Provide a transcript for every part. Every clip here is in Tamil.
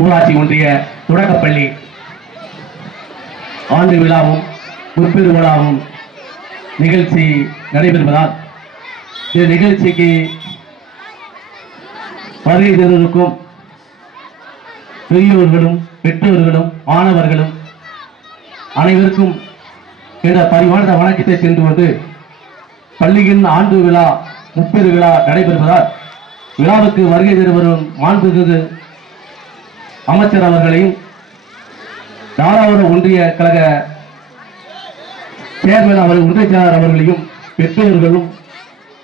ஊராட்சி ஒன்றிய தொடக்கப்பள்ளி ஆண்டு விழாவும் முற்பெரு விழாவும் நிகழ்ச்சி நடைபெறுவதால் இந்த நிகழ்ச்சிக்கு வருகை தருவதற்கும் பெரியோர்களும் பெற்றோர்களும் மாணவர்களும் அனைவருக்கும் என்ற பரிமாண வணக்கத்தை சென்று வந்து பள்ளியின் ஆண்டு விழா முற்பெரு விழா நடைபெறுவதால் விழாவுக்கு வருகை தரு வரும் மாண்புமிகு அமைச்சர் அவர்களையும் தாராபுரம் ஒன்றிய கழக சேர்மன் அவர்கள் ஒன்றிய செயலாளர் அவர்களையும் பெற்றோர்களும்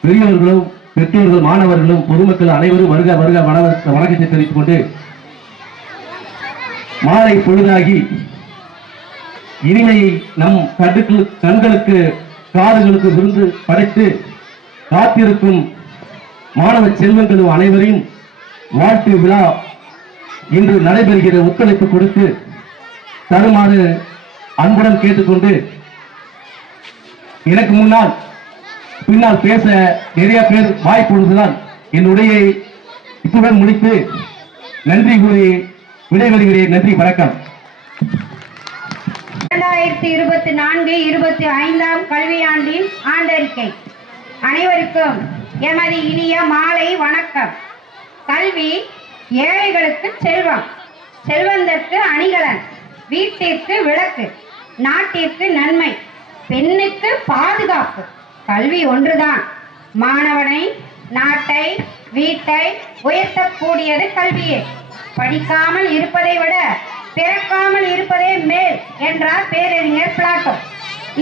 பெரியோர்களும் பெற்றோர்கள் மாணவர்களும் பொதுமக்கள் அனைவரும் வருக வருக வணக்கத்தை தெரிவித்துக் கொண்டு மாலை பொழுதாகி இனிமையை நம் கண்களுக்கு காதுகளுக்கு விருந்து படைத்து காத்திருக்கும் மாணவ செல்வங்களும் அனைவரையும் வாழ்த்து விழா இன்று நடைபெறுகிற ஒத்துழைப்பு கொடுத்து தருமாறு அன்புடன் கேட்டுக்கொண்டு எனக்கு பின்னால் பேச நிறைய பேர் வாய்ப்புள்ளதுதான் என்னுடைய இத்துடன் முடித்து நன்றி கூறி விடைபெறுகிறேன். நன்றி, வணக்கம். 2024-25 கல்வியாண்டின் ஆண்டறிக்கை. அனைவருக்கும் எமது இனிய மாலை வணக்கம். கல்வி ஏழைகளுக்கு செல்வம், செல்வந்தற்கு அணிகலன், வீட்டிற்கு விளக்கு, நாட்டிற்கு நன்மை, பெண்ணுக்கு பாதுகாப்பு. கல்வி ஒன்றுதான் மாணவனை, நாட்டை, வீட்டை உயர்த்தக்கூடியது கல்வியே. படிக்காமல் இருப்பதை விட பிறக்காமல் இருப்பதே மேல் என்றார் பேரறிஞர் பிளாட்டோ.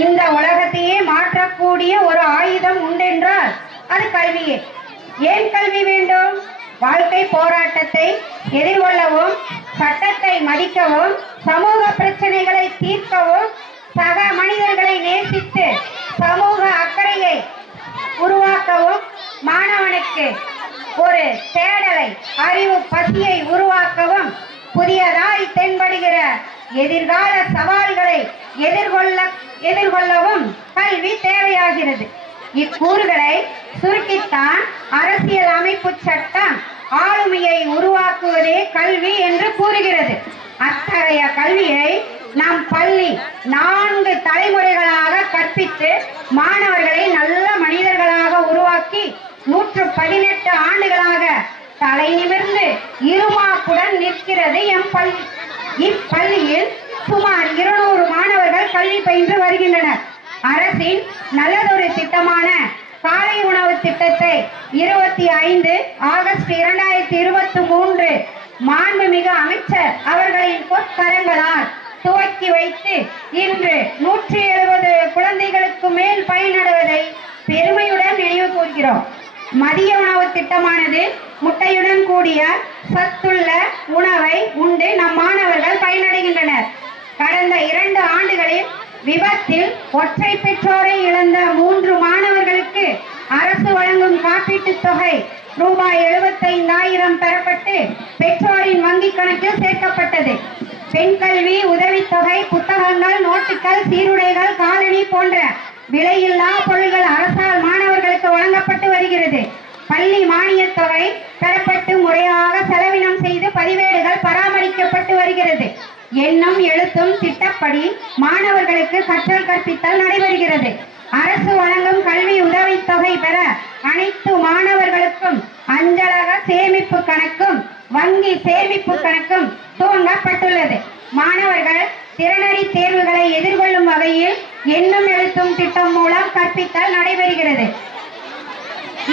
இந்த உலகத்தையே மாற்றக்கூடிய ஒரு ஆயுதம் உண்டென்றால் அது கல்வியே. ஏன் கல்வி வேண்டும்? வாழ்க்கை போராட்டத்தை எதிர்கொள்ளவும், சட்டத்தை மதிக்கவும், சமூக பிரச்சனைகளை தீர்க்கவும், சக மனிதர்களை நேசித்து சமூக அக்கறையை உருவாக்கவும், மாணவனுக்கு ஒரு தேடலை, அறிவு பசியை உருவாக்கவும், புதியதாய் தென்படுகிற எதிர்கால சவால்களை எதிர்கொள்ளவும் கல்வி தேவையாகிறது. இக்கூறுகளை சுருக்கித்தான் அரசியல் அமைப்பு சட்டம் ஆளுமையை உருவாக்குவதே கல்வி என்று கூறுகிறது. அத்தகைய கல்வியை நம் பள்ளி 4 தலைமுறைகளாக கற்பித்து மாணவர்களை நல்ல மனிதர்களாக உருவாக்கி 118 ஆண்டுகளாக தலை நிமிர்ந்து இருமாப்புடன் நிற்கிறது எம் பள்ளி. இப்பள்ளியில் சுமார் 200 மாணவர்கள் கல்வி பயின்று வருகின்றனர். அரசின் நல்லதொரு திட்டமான காலை உணவு திட்டத்தை 25 ஆகஸ்ட் 2023 மாண்புமிகு அமைச்சர் அவர்களின் பொற்கரங்களால் துவக்கி வைத்து இன்று 170 குழந்தைகளுக்கு மேல் பயனடைவதை பெருமையுடன் நினைவு கூர்கிறோம். மதிய உணவு திட்டமானது முட்டையுடன் கூடிய சத்துள்ள உணவை உண்டு நம் மாணவர்கள் பயனடைகின்றனர். கடந்த 2 ஆண்டுகளில் விபத்தில் ஒற்றை பெற்றோரை இழந்த 3 மாணவர்களுக்கு அரசு வழங்கும் காப்பீட்டுத் தொகை ரூபாய் 75,000 பெறப்பட்டு பெற்றோரின் வங்கிக் கணக்கில் சேர்க்கப்பட்டது. பெண் கல்வி உதவித்தொகை, புத்தகங்கள், நோட்டுகள், சீருடைகள், காலணி போன்ற விலையில்லா பொருட்கள் அரசால் மாணவர்களுக்கு வழங்கப்பட்டு வருகிறது. பள்ளி மானியத் தொகை பெறப்பட்டு முறையாக செலவினம் செய்து பதிவேடுகள் பராமரிக்கப்பட்டு வருகிறது. எண்ணும் எழுத்தும் திட்டப்படி மாணவர்களுக்கு கற்றல் கற்பித்தல் நடைபெறுகிறது. அரசு வழங்கும் கல்வி உதவித்தொகை பெற அனைத்து மாணவர்களுக்கும் அஞ்சலக சேமிப்பு கணக்கும் வங்கி சேமிப்பு கணக்கும் துவங்கப்பட்டுள்ளது. மாணவர்கள் திறனறி தேர்வுகளை எதிர்கொள்ளும் வகையில் எண்ணும் எழுத்தும் திட்டம் மூலம் கற்பித்தல் நடைபெறுகிறது.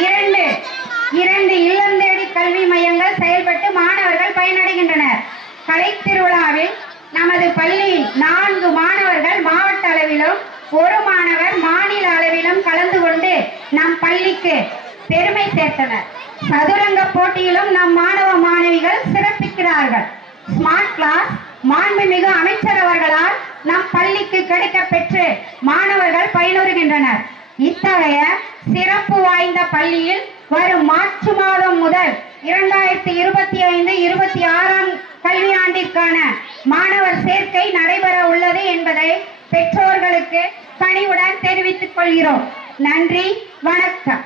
2 இல்லம் தேடி கல்வி மையங்கள் செயல்பட்டு மாணவர்கள் பயனடைகின்றனர். கலை திருவிழாவில் நமது பள்ளியில் 4 மாணவர்கள் மாவட்ட அளவிலும் 1 மாணவர் மாநில அளவிலும் கலந்து கொண்டு நம் பள்ளிக்கு பெருமை சேர்த்தனர். சதுரங்க போட்டியிலும் நம் மாணவ மாணவிகள் சிறப்பிக்கிறார்கள். ஸ்மார்ட் கிளாஸ் மாண்புமிகு அமைச்சர் அவர்களால் நம் பள்ளிக்கு கிடைக்க பெற்று மாணவர்கள் பயனுறுகின்றனர். இத்தகைய சிறப்பு வாய்ந்த பள்ளியில் வரும் மார்ச் மாதம் முதல் 2025-26 கல்வியாண்டிற்கான மாணவர் சேர்க்கை நடைபெற உள்ளது என்பதை பெற்றோர்களுக்கு பணிவுடன் தெரிவித்துக் கொள்கிறோம். நன்றி, வணக்கம்.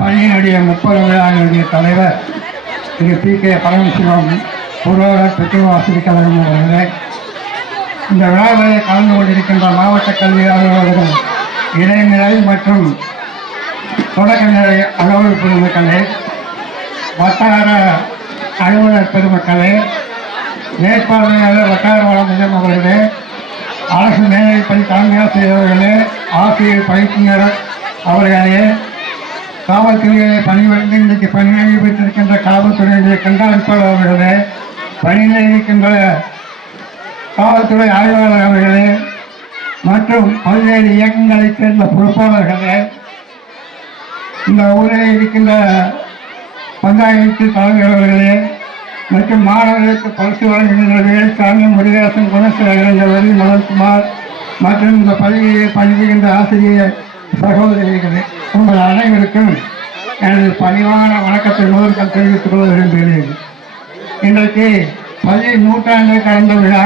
பள்ளியினுடைய 30 விழாவினுடைய தலைவர் திரு P.K. பரமசிவம் பொருளாளர் பெற்றோர் ஆசிரியர் கழகம் அவர்களே, இந்த விழாவில் கலந்து கொண்டிருக்கின்ற மாவட்ட கல்வி அலுவலர்கள், இடைநிலை மற்றும் தொடக்கநிலை அலுவலர் பெருமக்களே, வட்டார அலுவலர் பெருமக்களே, மேற்பார்வையாளர் வட்டார வளமையம் அவர்களே, அரசு மேல்நிலைப்பள்ளி தலைமை ஆசிரியர் அவர்களே, ஆசிரியர் பயிற்றுனர் அவர்களே, காவல்துறையை பணிபுரிந்து இன்றைக்கு பணிநிலை பெற்றிருக்கின்ற காவல்துறையினுடைய கண்காணிப்பாளர் அவர்களே, பணியில் இருக்கின்ற காவல்துறை ஆய்வாளர் அவர்களே மற்றும் பல்வேறு இயக்கங்களைச் சேர்ந்த பொறுப்பாளர்களே, இந்த ஊரில் இருக்கின்ற பஞ்சாயத்து தலைவர்களே மற்றும் மாணவர்களுக்கு பரிசு வழங்குகின்ற வேலுசாமி, முருகேசன், குணசேகரன், மதன்குமார் மற்றும் இந்த பள்ளியில் பணிபுரிகின்ற ஆசிரியர் சகோதரிகளே, உங்கள் அனைவருக்கும் எனது பணிவான வணக்கத்தை முதற்கண் தெரிவித்துக் கொள்ள விரும்புகிறேன். இன்றைக்கு பள்ளி நூற்றாண்டை கடந்த விழா.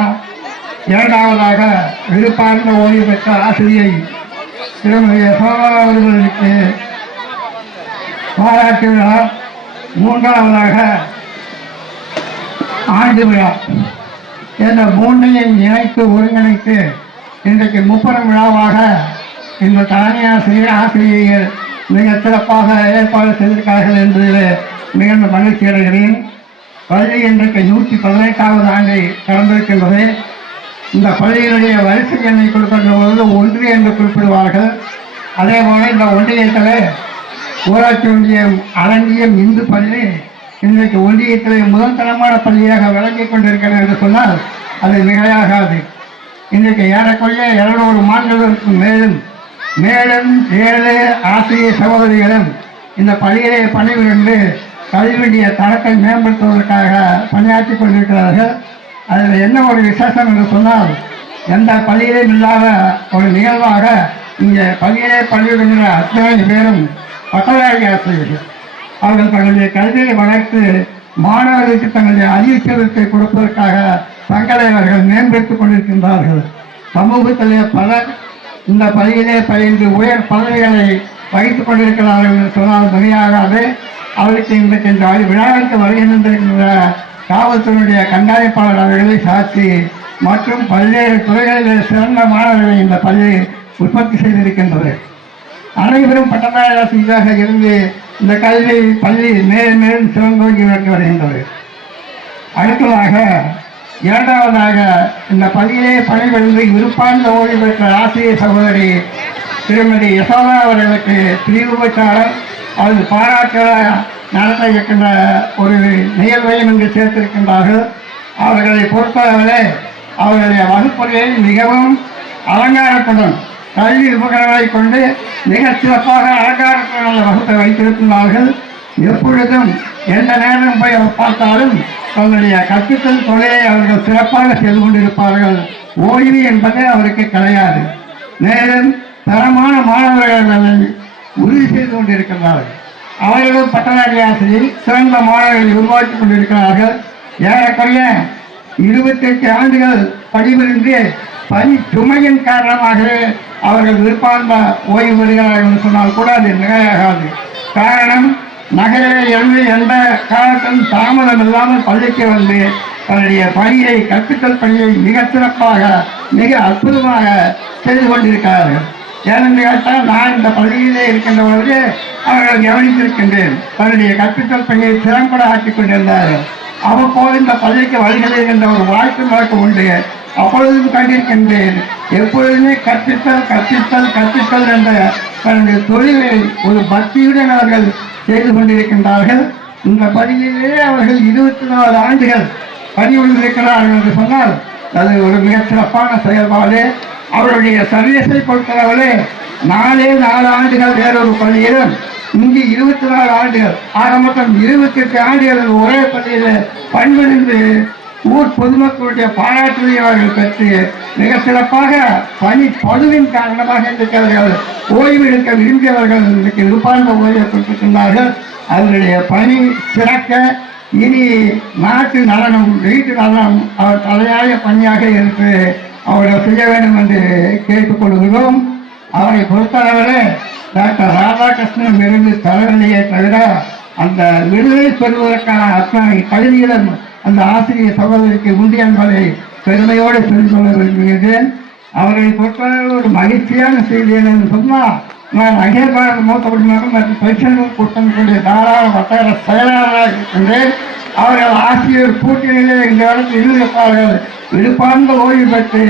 இரண்டாவதாக விருப்பார்ந்த ஓய்வு பெற்ற ஆசிரியை திருமதி யசோதா அவர்களுக்கு பாராட்டு விழா. மூன்றாவதாக ஆண்டு விழா என்ற மூன்றையும் இணைத்து ஒருங்கிணைத்து இன்றைக்கு 30 விழாவாக இந்த தலைமை ஆசிரியர்கள் மிக சிறப்பாக ஏற்பாடு செய்திருக்கிறார்கள் என்பதில் மிகுந்த மகிழ்ச்சி அடைகிறேன். பள்ளி இன்றைக்கு 118வது ஆண்டை கடந்திருக்கின்றது. இந்த பள்ளியினுடைய வரிசை எண்ணை கொடுக்கின்ற பொழுது ஒன்று என்று குறிப்பிடுவார்கள். அதே போல இந்த ஒன்றியத்தில் ஊராட்சி ஒன்றியம் அடங்கிய இந்து பள்ளி இன்றைக்கு ஒன்றியத்திலே முதல் தரமான பள்ளியாக விளங்கிக் கொண்டிருக்கிறது என்று சொன்னால் அது மிகையாகாது. இன்றைக்கு ஏறக்குறைய 200 மாணவர்களுக்கு மேலும் 7 ஆசிரியர் சகோதரிகளும் இந்த பள்ளியை பணிபுரிந்து கல்வியுடைய தரத்தை மேம்படுத்துவதற்காக பணியாற்றி கொண்டிருக்கிறார்கள். அதில் என்ன ஒரு விசேஷம் என்று சொன்னால், எந்த பள்ளியிலும் இல்லாத ஒரு நிகழ்வாக இங்கே பள்ளியிலே பணிபுரிகின்ற அத்தனை பேரும் பட்டதாரி ஆசிரியர்கள். அவர்கள் தங்களுடைய கல்வியை வளர்த்து மாணவர்களுக்கு தங்களுடைய அறிவுச்செல்வத்தை கொடுப்பதற்காக தங்களை அவர்கள் மேம்படுத்திக் கொண்டிருக்கின்றார்கள். சமூகத்திலே பலர் இந்த பள்ளியிலே பயின்று உயர் பதவிகளை வகித்துக் கொண்டிருக்கிறார்கள் என்று சொன்னால் மிகையாகாது. அவருக்கு இன்றைக்கு இந்த விழாவிற்கு வருகின்ற காவல்துறையுடைய கண்காணிப்பாளர் அவர்களை சாட்சி மற்றும் பல்வேறு துறைகளில் சிறந்த மாணவர்களை இந்த பள்ளி உற்பத்தி செய்திருக்கின்றது. அனைவரும் பட்டதாரி ஆசிரியராக இருந்து இந்த கல்வி பள்ளி மேலும் மேலும் சிறந்தோங்கி வருகின்றது. அடுத்ததாக இரண்டாவதாக இந்த பள்ளியிலே பணிபுரிந்து விருப்பார்ந்த ஓய்வு பெற்ற ஆசிரியர் சகோதரி திருமதி யசோதா அவர்களுக்கு பிரிவுபச்சாரம் அது பாராட்டு நடத்த இருக்கின்ற ஒரு நிகழ்வையும் இங்கு சேர்த்திருக்கின்றார்கள். அவர்களை பொறுத்தவரை அவர்களுடைய வகுப்பறையை மிகவும் அலங்காரத்துடன் கல்வி உபகரணங்களை கொண்டு மிக சிறப்பாக அலங்காரத்துடன் அந்த வகுப்பை வைத்திருக்கின்றார்கள். எப்பொழுதும் எந்த நேரம் போய் பார்த்தாலும் தன்னுடைய கற்பித்தல் தொழிலை அவர்கள் சிறப்பாக செய்து கொண்டிருப்பார்கள். ஓய்வு என்பது அவருக்கு கிடையாது. மேலும் தரமான மாணவர்களை உறுதி செய்து கொண்டிருக்கிறார்கள். அவர்களும் பட்டதாரி ஆசிரியர் சிறந்த மாணவர்களை உருவாக்கி கொண்டிருக்கிறார்கள். ஏறக்குறைய 28 ஆண்டுகள் பணிபுரிந்து பணி சுமையின் காரணமாகவே அவர்கள் விருப்பார்ந்த ஓய்வு பெறுகிறார்கள் என்று சொன்னால் கூட அது மிகையாகாது. காரணம், நகரில் இருந்து எந்த காலத்திலும் தாமதம் இல்லாமல் பள்ளிக்கு வந்து தன்னுடைய பணியை கற்பித்தல் பணியை மிக சிறப்பாக மிக அற்புதமாக செய்து கொண்டிருக்கிறார்கள். ஏனென்று கேட்டால் நான் இந்த பள்ளியிலே இருக்கின்ற பொழுது அவர்கள் கவனித்திருக்கின்றேன். தன்னுடைய கற்பித்தல் பணியை திறம்பட ஆக்கிக் கொண்டிருந்தார்கள். அவ்வப்போது இந்த பள்ளிக்கு வருகிறேன் என்ற ஒரு வாய்ப்பு எனக்கு உண்டு. அப்பொழுதும் கண்டிருக்கின்றேன். எப்பொழுதுமே கற்பித்தல் கற்பித்தல் கற்பித்தல் என்ற தன்னுடைய தொழிலை ஒரு பக்தியுடன் அவர்கள் செய்து கொண்டிருக்கின்றார்கள். இந்த பள்ளியிலே அவர்கள் 24 ஆண்டுகள் பணிபுரிந்திருக்கிறார்கள் என்று சொன்னால் அது ஒரு மிக சிறப்பான செயல்பாடு. அவருடைய சர்வீஸை பொறுத்தளவிலே 4 ஆண்டுகள் வேறொரு பள்ளியிலும் இங்கு 24 ஆண்டுகள் ஆக மொத்தம் 28 ஆண்டுகள் ஒரே பள்ளியில் பணிபுரிந்து ஊர் பொதுமக்களுடைய பாராட்டுகளை அவர்கள் பெற்று மிக சிறப்பாக பணி பழுவின் காரணமாக இன்றைக்கு அவர்கள் ஓய்வு எடுக்க விரும்பியவர்கள் இன்றைக்கு விருப்பார்ந்த ஓய்வை கொடுத்திருக்கின்றார்கள். அவர்களுடைய பணி சிறக்க இனி நாட்டு நலனும் வீட்டு நலனும் அவர் தலையாய பணியாக இருந்து அவர்கள் செய்ய வேண்டும் என்று கேட்டுக்கொள்கிறோம். அவரை பொறுத்தளவில் டாக்டர் ராதாகிருஷ்ணன் விருது தரவில்லையே தவிர அந்த விருதை பெறுவதற்கான அத்தனை தகுதிகளும் அந்த ஆசிரியர் சகோதரிக்கு உண்டு என்பதை பெருமையோடு சொல்லிக் கொள்ள விரும்புகிறேன். அவர்களை பொறுத்தவரை ஒரு மகிழ்ச்சியான செய்தி என்னன்னு சொன்னால், நான் அகில பாரத மூத்த குடிமக்கள் மற்றும் பென்ஷன்கள் கூட்டக்கூடிய தாராள வட்டார செயலாளராக இருக்கின்றேன். அவர்கள் ஆசிரியர் கூட்டணியிலே இந்த இடத்தில் இருப்பார்கள். விழுப்பார்ந்த ஓய்வு பெற்று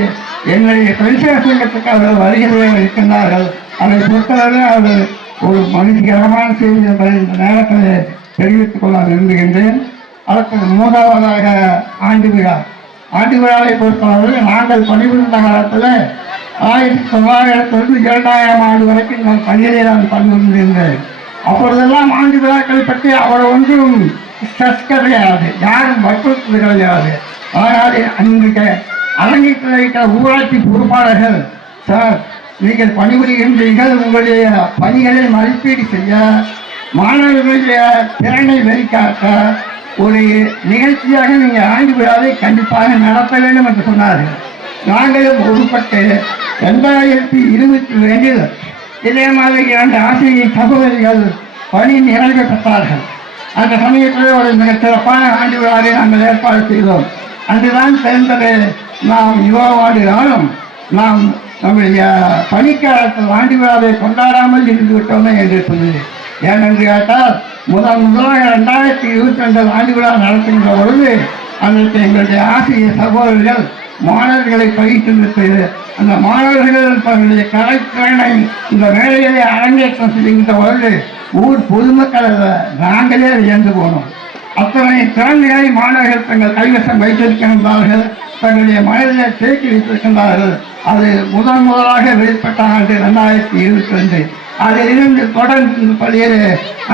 எங்களுடைய பென்ஷன் சங்கத்துக்கு அவர்கள் வருகிறவர்கள் இருக்கின்றார்கள். அதை பொறுத்தவரை அது ஒரு மகிழ்ச்சிகரமான செய்தி என்பதை இந்த நேரத்தில் தெரிவித்துக் கொள்ள விரும்புகின்றேன். அதற்கு மூன்றாவதாக ஆண்டு விழா. ஆண்டு விழாவை பொறுத்தவரை நாங்கள் பணிபுரிந்த காலத்தில் 1900 2000 ஆண்டு வரைக்கும் நான் பணியிலே நான் பணிபுரிந்திருந்தேன். அப்பொழுதெல்லாம் ஆண்டு விழாக்களை பற்றி அவ்வளவு ஒன்றும் ஸ்ட்ரெஸ் கிடையாது, யாரும் வற்புறுத்தது கிடையாது. ஆனால் அன்றைக்கு அரங்கில் இருக்கிற ஊராட்சி பொறுப்பாளர்கள், சார் நீங்கள் பணிபுரிகின்றீர்கள், உங்களுடைய பணிகளை மதிப்பீடு செய்ய, மாணவர்களுடைய திறனை வெளிக்காட்ட ஒரு நிகழ்ச்சியாக நீங்கள் ஆண்டு விழாவை கண்டிப்பாக நடத்த வேண்டும் என்று சொன்னார்கள். நாங்களும் ஒருபட்டு 2022 இதே மாதிரி 2 ஆசிரியர் சகோதரிகள் பணி நிறைவு பெற்றார்கள். அந்த சமயத்தில் ஒரு மிக சிறப்பான ஆண்டு விழாவை நாங்கள் ஏற்பாடு செய்தோம். அன்றுதான் தெரிந்தது, நாம் யுவாவாண்டு காலம் நாம் நம்முடைய பணிக்காலத்தில் ஆண்டு விழாவை கொண்டாடாமல் இருந்து விட்டோமே என்று சொன்னது. ஏனென்று கேட்டால் முதலாக 2022 ஆண்டு விழா நடத்துகின்ற பொழுது அன்றைக்கு எங்களுடைய ஆசிரியர் சகோதரர்கள் மாணவர்களை பயிற்றுவித்து அந்த மாணவர்கள் தங்களுடைய கலைத்திறனை இந்த வேலைகளை அரங்கேற்றம் செய்கின்ற பொழுது ஊர் பொதுமக்கள் நாங்களே வியந்து போனோம். அத்தனை திறன்களை மாணவர்கள் தங்கள் கைவசம் வைத்திருக்கின்றார்கள், தங்களுடைய மனதில் தேக்கி வைத்திருக்கின்றார்கள். அது முதலாக வெளிப்பட்ட ஆண்டு 2022. அதிலிருந்து தொடர்ந்து பல்வேறு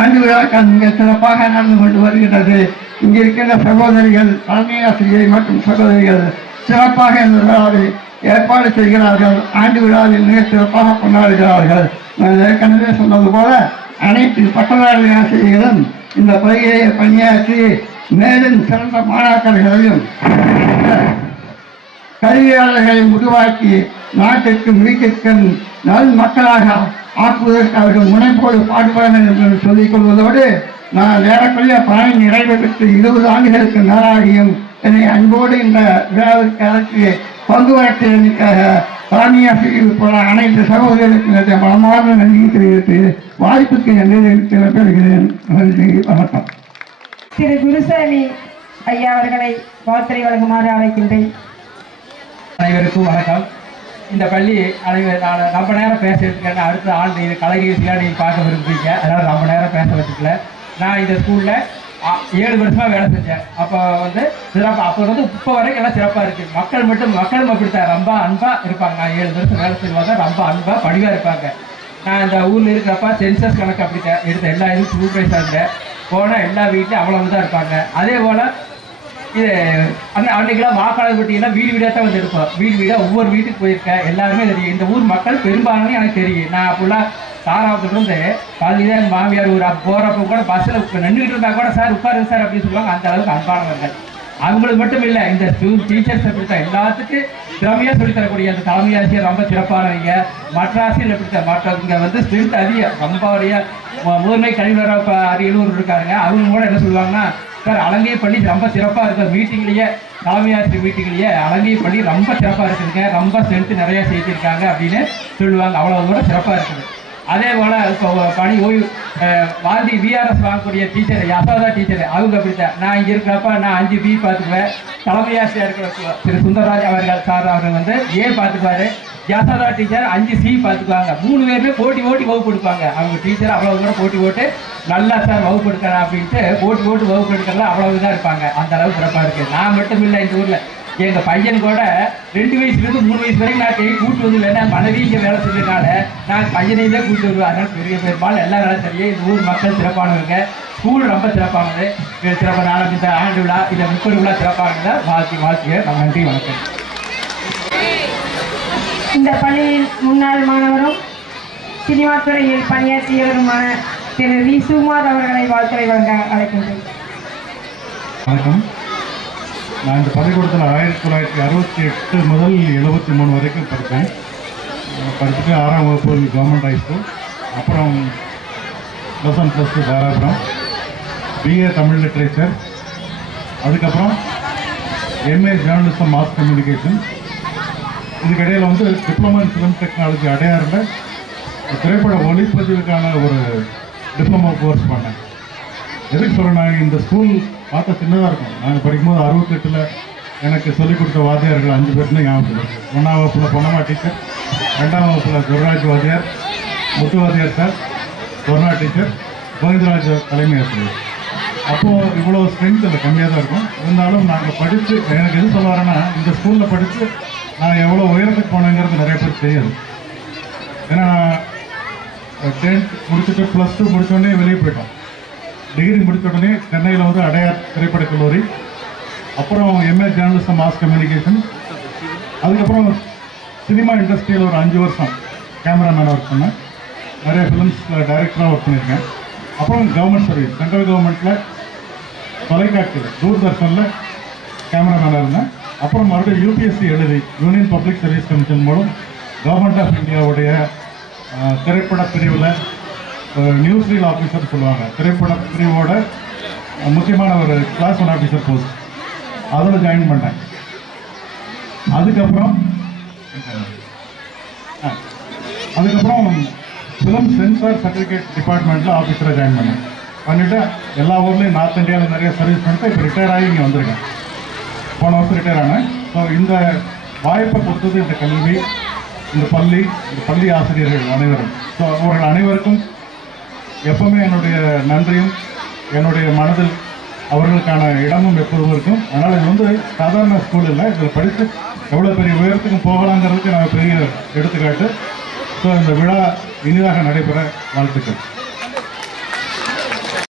ஆண்டு விழாக்கள் மிக சிறப்பாக நடந்து கொண்டு வருகிறது. இங்கே இருக்கின்ற சகோதரிகள், தலைமை ஆசிரியர் மற்றும் சகோதரிகள் சிறப்பாக இந்த விழாவை ஏற்பாடு செய்கிறார்கள். ஆண்டு விழாவில் மிக சிறப்பாக கொண்டாடுகிறார்கள். நான் ஏற்கனவே சொன்னது போல அனைத்து பட்டதாரி ஆசிரியர்களும் இந்த பகுதியை பணியாற்றி மேலும் சிறந்த மாணாக்கர்களையும் கல்வியாளர்களை உருவாக்கி நாட்டிற்கும் வீட்டிற்கும் நல் மக்களாக ஆக்குவதற்கு அவர்கள் முனைப்போடு பாடுபட என்று சொல்லிக் கொள்வதோடு, நான் ஏறக்குறைய பணி நிறைவு பெற்று 20 ஆண்டுகளுக்கு மேலாகியும் என்னை அன்போடு இந்த விழாவிற்கு அழைத்து பங்கு வழக்கிற்காக தலைமையாசிரியர் போல அனைத்து சகோதரர்களுக்கு மனமார்ந்த நன்றி தெரிவித்து வாய்ப்புக்கு நன்றி தெரிவித்து பெறுகிறேன். நன்றி, வணக்கம். திரு குருசாமி ஐயா அவர்களை வாழ்த்துறை வழங்குமாறு அழைக்கின்றேன். அனைவருக்கும் வணக்கம். இந்த பள்ளி நான் ரொம்ப நேரம் பேச இருக்கேன். அடுத்த ஆண்டு இது கலை நிகழ்ச்சியாக நீங்கள் பார்க்க விரும்புறீங்க, அதனால் ரொம்ப நேரம் பேச வச்சுக்கல. நான் இந்த ஸ்கூலில் 7 வருஷமாக வேலை செஞ்சேன். அப்போ சிறப்பாக, அப்போ இப்போ வரைக்கும் எல்லாம் சிறப்பாக இருக்குது. மக்களும் அப்படித்தான் ரொம்ப அன்பாக இருப்பாங்க. நான் 7 வருஷம் வேலை செய்வாங்க, ரொம்ப அன்பாக பணிவாக இருப்பாங்க. நான் இந்த ஊரில் இருக்கிறப்ப சென்சஸ் கணக்கு அப்படித்தான் எடுத்த எல்லா இதுவும் சூப்பர்வைஸாக இருந்தேன். போனால் எல்லா வீட்லையும் அவ்வளவு தான் இருப்பாங்க. அதே போல் இது அன்றைக்கெல்லாம் வாக்காளர் பட்டியெல்லாம் வீடு வீடாக தான் எடுப்போம். வீடாக ஒவ்வொரு வீட்டுக்கு போயிருக்கேன். எல்லாருமே தெரியும். இந்த ஊர் மக்கள் பெரும்பாலும் எனக்கு தெரியும். நான் ஃபுல்லாக தாராபுரத்துலேருந்து பள்ளிதான் எங்கள் மாமியார் ஊர். போகிறப்ப கூட பஸ்ஸில் நின்றுக்கிட்டு இருந்தால் கூட, சார் உட்காருங்க சார் அப்படின்னு சொல்லுவாங்க. அந்த அளவுக்கு அன்பானவர்கள். அவங்களுக்கு மட்டும் இல்லை, இந்த டீச்சர்ஸ் அப்படித்தான் எல்லாத்துக்கும் திறமையாக சொல்லித்தரக்கூடிய அந்த தலைமை ஆசிரியர் ரொம்ப சிறப்பானவங்க. மற்ற ஆசிரியர் அப்படித்தான். மற்ற இங்கே ஸ்ட்ரென்த் அதிகம். ரொம்ப முதன்மை கல்வியாளர் இப்போ அரியலூர் இருக்காருங்க. அவங்க கூட என்ன சொல்லுவாங்கன்னா, சார் அலங்கை பள்ளி ரொம்ப சிறப்பாக இருக்குது. மீட்டிங்லேயே தலைமை ஆசிரியர் மீட்டிங்லேயே அலங்கை பள்ளி ரொம்ப சிறப்பாக இருக்குதுங்க, ரொம்ப ஸ்ட்ரென்த்து நிறையா செய்திருக்காங்க அப்படின்னு சொல்லுவாங்க. அவ்வளோ கூட சிறப்பாக இருக்குது. அதே போல் இப்போ பணி ஓய்வு வாந்தி விஆர்எஸ் வாங்கக்கூடிய டீச்சர் யசோதா டீச்சர், அவங்க அப்படித்தான். நான் இங்கே இருக்கிறப்ப நான் 5 பி பார்த்துக்குவேன். தலைமை ஆசிரியர் இருக்கிற திரு சுந்தரராஜ் அவர்கள் சார் அவர் ஏ பார்த்துக்குவார். யசோதா டீச்சர் 5 சி பார்த்துக்குவாங்க. 3 பேருமே போட்டி வகுப்பு எடுப்பாங்க. அவங்க டீச்சர் அவ்வளோ கூட போட்டு நல்லா சார் வகுப்பு எடுக்கிறேன் அப்படின்ட்டு போட்டு வகுப்பு எடுக்கிறதுல அவ்வளவு இதாக இருப்பாங்க. அந்த அளவுக்கு சிறப்பாக இருக்குது. நான் மட்டும் இல்லை, இந்த ஊரில் எங்கள் பையன் கூட 2 வயசுலேருந்து 3 வயசு வரைக்கும் நான் கூட்டு வந்து இல்லைன்னா மனைவி இங்கே வேலை செஞ்சதுனால நான் பையனையே கூட்டு வருவேன். அதனால் பெரிய பெரும்பாலும் எல்லா வேலை தெரியும். இந்த ஊர் மக்கள் சிறப்பானவங்க. ஸ்கூல் ரொம்ப சிறப்பானது. சிறப்பாக நாளைக்கு இந்த ஆண்டு விழா இல்லை 30 விழா சிறப்பானதை வாழ்த்துவேன். நன்றி, வணக்கம். இந்த பள்ளியின் முன்னாள் மாணவரும் சினிமா துறையில் பணியாற்றியவருமான திரு வி சுமார் அவர்களை வாழ்த்துறை வழங்க அழைக்கின்றேன். வணக்கம். நான் இந்த பள்ளிக்கூடத்தில் 1968 முதல் 73 வரைக்கும் படித்தேன். படிச்சுட்டு 6ஆம் வகுப்பு கவர்மெண்ட் ஹை ஸ்கூல், அப்புறம் +1 +2 தாராபுரம், பிஏ தமிழ் லிட்ரேச்சர், அதுக்கப்புறம் எம்ஏ ஜேர்னலிசம் மாஸ் கம்யூனிகேஷன். இதுக்கிடையில் வந்து டிப்ளமா இன் ஃபிலிம் டெக்னாலஜி அடையாறில் திரைப்பட ஒளிப்பதிவுக்கான ஒரு டிப்ளமோ கோர்ஸ் பண்ணேன். எதுக்கு சொல்கிறேன், இந்த ஸ்கூல் பார்த்தா சின்னதாக இருக்கும். நாங்கள் படிக்கும்போது 68 எனக்கு சொல்லிக் கொடுத்த வாத்தியார்கள் 5 பேர்னு ஞாபகம் இருக்குது. 1ஆம் வகுப்பில் பொன்னம்மா டீச்சர், 2ஆம் வகுப்பில் குருராஜ் வாத்தியார், முத்து வாத்தியார் சார், கொரோனா டீச்சர், கோவிந்தராஜ் தலைமை ஆசிரியர். அப்போது இவ்வளோ ஸ்ட்ரென்த் இல்லை, கம்மியாக தான் இருக்கும். இருந்தாலும் நாங்கள் படித்து, எனக்கு எது சொல்ல வரேன்னா, இந்த ஸ்கூலில் படித்து நான் எவ்வளோ உயரத்துக்கு போனேங்கிறது நிறைய பேர் தெரியாது. ஏன்னா 10th முடிச்சுட்டு +2 முடித்தோடனே வெளியே போயிட்டோம். டிகிரி முடித்த உடனே சென்னையில் வந்து அடையார் திரைப்படக் கல்லூரி, அப்புறம் எம்ஏ ஜேர்னலிசம் மாஸ் கம்யூனிகேஷன், அதுக்கப்புறம் சினிமா இண்டஸ்ட்ரியில் ஒரு 5 வருஷம் கேமராமேனாக ஒர்க் பண்ணேன். நிறைய ஃபிலிம்ஸில் டைரக்டராக ஒர்க் பண்ணியிருக்கேன். அப்புறம் கவர்மெண்ட் சர்வீஸ், சென்ட்ரல் கவர்மெண்ட்டில் தொலைக்காட்சியில் தூர்தர்ஷனில் கேமராமேனாக இருந்தேன். அப்புறம் மறுபடியும் யூபிஎஸ்சி எழுதி யூனியன் பப்ளிக் சர்வீஸ் கமிஷன் மூலம் கவர்மெண்ட் ஆஃப் இந்தியாவுடைய திரைப்பட பிரிவில் நியூஸ் ரீல் ஆஃபீஸர் சொல்லுவாங்க, திரைப்பட பிரிவோட முக்கியமான ஒரு கிளாஸ் 1 ஆஃபீஸர் போஸ்ட், அதில் ஜாயின் பண்ணேன். அதுக்கப்புறம் ஃபிலிம் சென்சார் சர்டிஃபிகேட் டிபார்ட்மெண்ட்டில் ஆஃபீஸராக ஜாயின் பண்ணேன். பண்ணிவிட்டு எல்லா ஊர்லேயும் நார்த் இந்தியாவில் நிறைய சர்வீஸ் பண்ணிட்டு இப்போ ரிட்டையர் ஆகி இங்கே வந்திருக்கேன். போன வருஷம் ரிட்டையர் ஆனேன். ஸோ இந்த வாய்ப்பை கொடுத்தது இந்த கல்வி, இந்த பள்ளி ஆசிரியர்கள் அனைவரும். ஸோ அவர்கள் அனைவருக்கும் எப்பவுமே என்னுடைய நன்றியும் என்னுடைய மனதில் அவர்களுக்கான இடமும் எப்போதும் இருக்கும். அதனால் இது வந்து சாதாரண ஸ்கூல் இல்லை, இதில் படித்து எவ்வளோ பெரிய உயரத்துக்கும் போகலாங்கிறதுக்கு நான் பெரிய எடுத்துக்காட்டு. ஸோ இந்த விழா இனிதாக நடைபெற வாழ்த்துக்கள்.